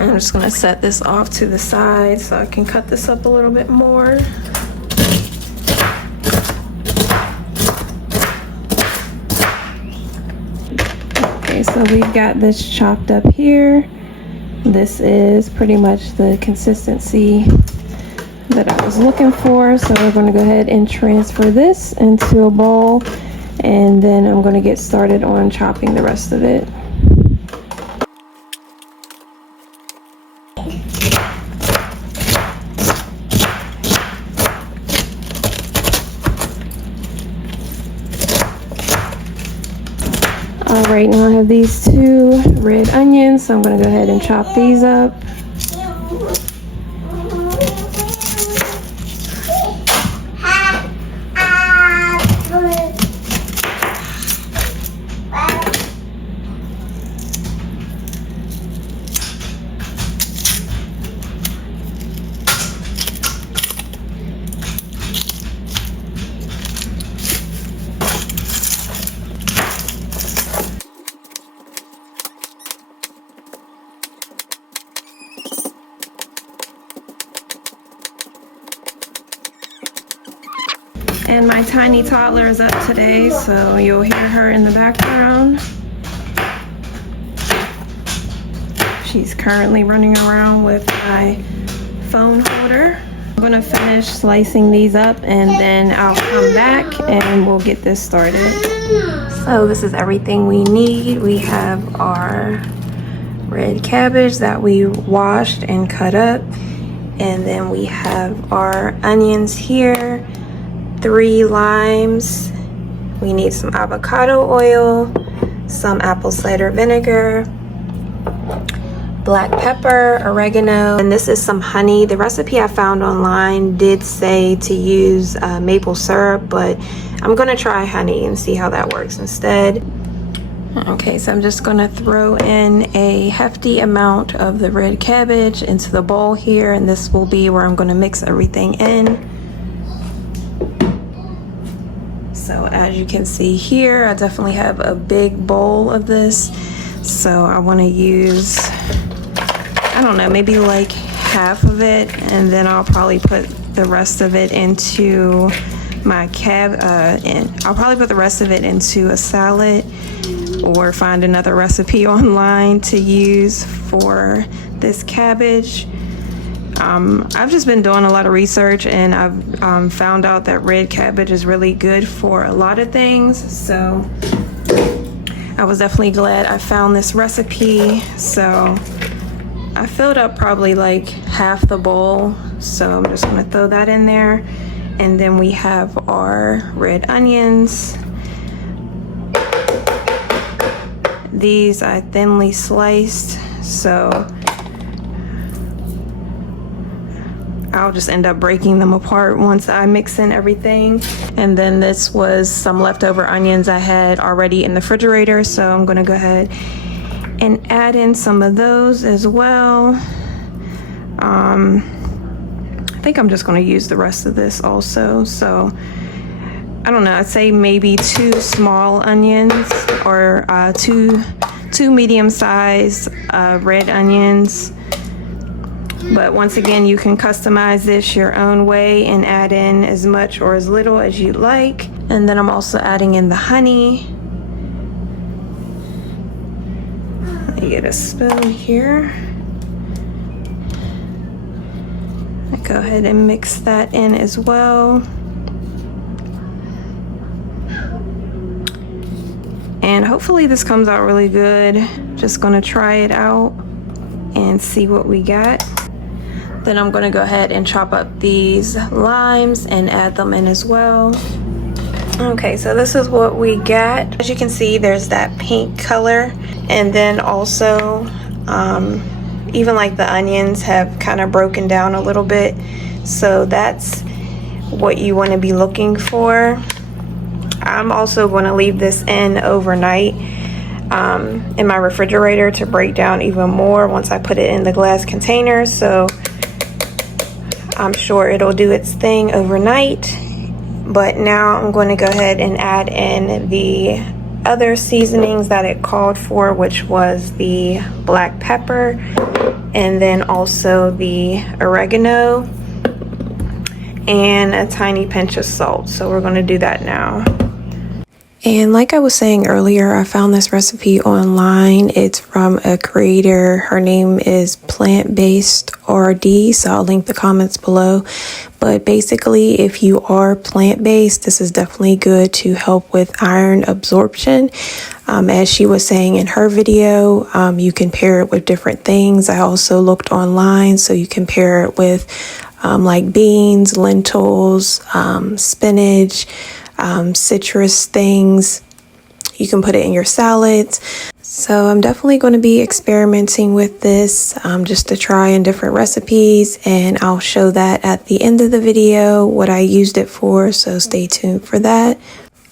I'm just gonna set this off to the side so I can cut this up a little bit more. Okay, so we've got this chopped up here. This is pretty much the consistency that I was looking for. So we're gonna go ahead and transfer this into a bowl, and then I'm gonna get started on chopping the rest of it. All right, now I have these 2 red onions, so I'm gonna go ahead and chop these up. And my tiny toddler is up today, so you'll hear her in the background. She's currently running around with my phone holder. I'm gonna finish slicing these up and then I'll come back and we'll get this started. So this is everything we need. We have our red cabbage that we washed and cut up. And then we have our onions here. 3 limes, we need some avocado oil, some apple cider vinegar, black pepper, oregano, and this is some honey. The recipe I found online did say to use maple syrup, but I'm gonna try honey and see how that works instead. Okay, so I'm just gonna throw in a hefty amount of the red cabbage into the bowl here, and this will be where I'm gonna mix everything in. So as you can see here, I definitely have a big bowl of this. So I want to use, I don't know, maybe like half of it, and then I'll probably put the rest of it into my I'll probably put the rest of it into a salad or find another recipe online to use for this cabbage. I've just been doing a lot of research, and I've found out that red cabbage is really good for a lot of things. So I was definitely glad I found this recipe. So I filled up probably like half the bowl. So I'm just gonna throw that in there. And then we have our red onions. These I thinly sliced, so I'll just end up breaking them apart once I mix in everything. And then this was some leftover onions I had already in the refrigerator, so I'm gonna go ahead and add in some of those as well. I think I'm just gonna use the rest of this also. So I don't know, I'd say maybe 2 small onions or two medium-sized red onions. But once again, you can customize this your own way and add in as much or as little as you like. And then I'm also adding in the honey. Let me get a spoon here. Go ahead and mix that in as well. And hopefully this comes out really good. Just gonna try it out and see what we got. Then I'm gonna go ahead and chop up these limes and add them in as well. Okay, so this is what we got. As you can see, there's that pink color, and then also even like the onions have kind of broken down a little bit. So that's what you want to be looking for. I'm also going to leave this in overnight in my refrigerator to break down even more once I put it in the glass container. So I'm sure it'll do its thing overnight. But now I'm going to go ahead and add in the other seasonings that it called for, which was the black pepper and then also the oregano and a tiny pinch of salt. So we're going to do that now. And like I was saying earlier, I found this recipe online. It's from a creator. Her name is Plant-Based RD, so I'll link the comments below. But basically, if you are plant-based, this is definitely good to help with iron absorption. As she was saying in her video, you can pair it with different things. I also looked online, so you can pair it with like beans, lentils, spinach, citrus things. You can put it in your salads. So I'm definitely going to be experimenting with this just to try in different recipes, and I'll show that at the end of the video what I used it for, so stay tuned for that.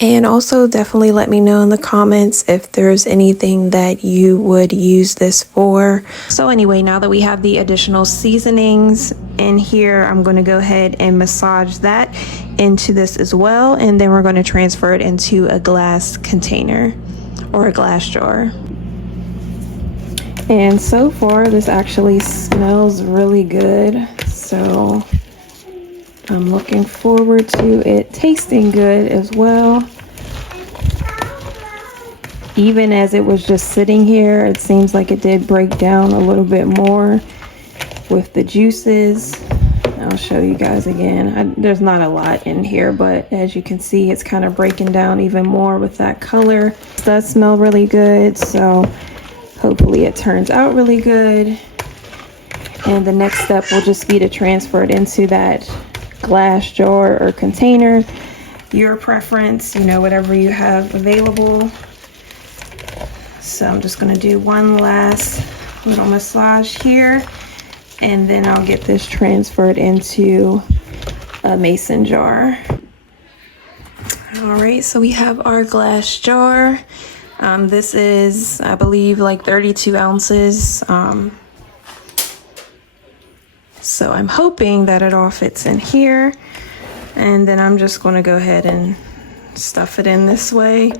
And also definitely let me know in the comments if there's anything that you would use this for. So anyway, now that we have the additional seasonings in here, I'm going to go ahead and massage that into this as well, and then we're going to transfer it into a glass container or a glass jar. And so far this actually smells really good, so I'm looking forward to it tasting good as well. Even as it was just sitting here, it seems like it did break down a little bit more with the juices. I'll show you guys again. There's not a lot in here, but as you can see, it's kind of breaking down even more with that color. It does smell really good, so hopefully it turns out really good. And the next step will just be to transfer it into that glass jar or container. Your preference, you know, whatever you have available. So I'm just going to do one last little massage here, and then I'll get this transferred into a mason jar. All right, so we have our glass jar. This is, I believe, like 32 ounces. So I'm hoping that it all fits in here. And then I'm just going to go ahead and stuff it in this way.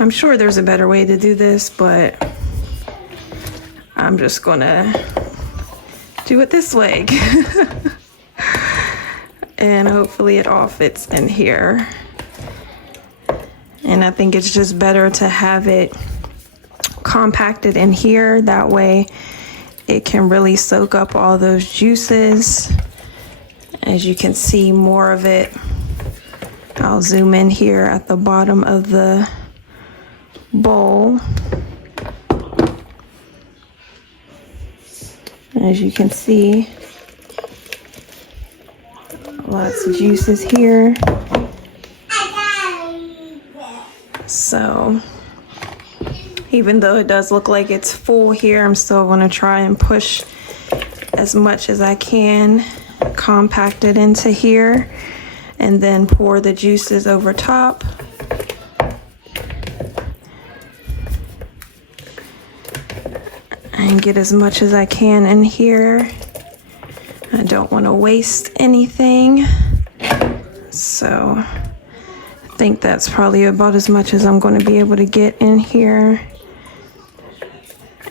I'm sure there's a better way to do this, but I'm just going to do it this way. And hopefully it all fits in here. And I think it's just better to have it compacted in here. That way it can really soak up all those juices. As you can see more of it. I'll zoom in here at the bottom of the bowl. As you can see, lots of juices here. So even though it does look like it's full here, I'm still going to try and push as much as I can, compact it into here, and then pour the juices over top. And get as much as I can in here. I don't want to waste anything. So I think that's probably about as much as I'm going to be able to get in here.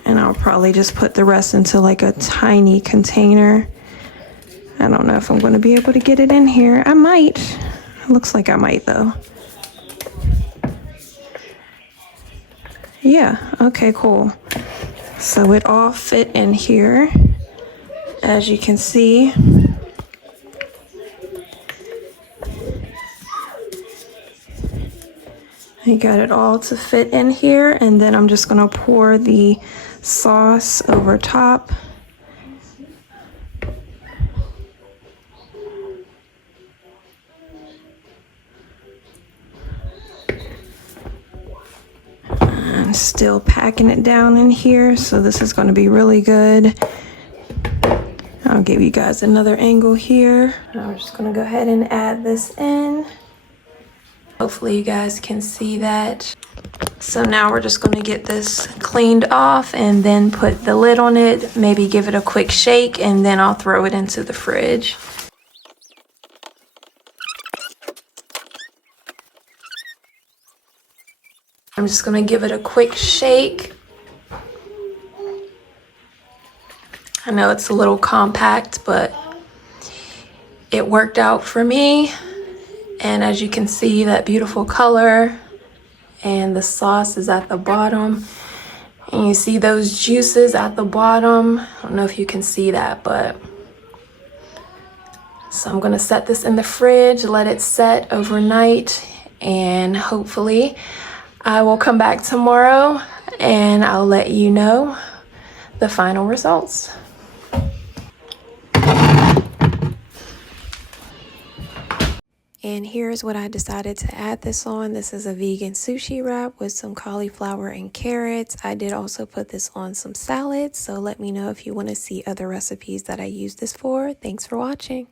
And I'll probably just put the rest into like a tiny container. I don't know if I'm going to be able to get it in here. I might. It looks like I might though. Yeah, okay, cool. So it all fit in here, as you can see. I got it all to fit in here, and then I'm just gonna pour the sauce over top. Still packing it down in here, so this is going to be really good. I'll give you guys another angle here. I'm just going to go ahead and add this in. Hopefully you guys can see that. So now we're just going to get this cleaned off and then put the lid on it, maybe give it a quick shake, and then I'll throw it into the fridge. I'm just going to give it a quick shake. I know it's a little compact, but it worked out for me. And as you can see, that beautiful color, and the sauce is at the bottom. And you see those juices at the bottom. I don't know if you can see that, but so I'm gonna set this in the fridge, let it set overnight, and hopefully I will come back tomorrow and I'll let you know the final results. And here's what I decided to add this on. This is a vegan sushi wrap with some cauliflower and carrots. I did also put this on some salads, so let me know if you want to see other recipes that I use this for. Thanks for watching.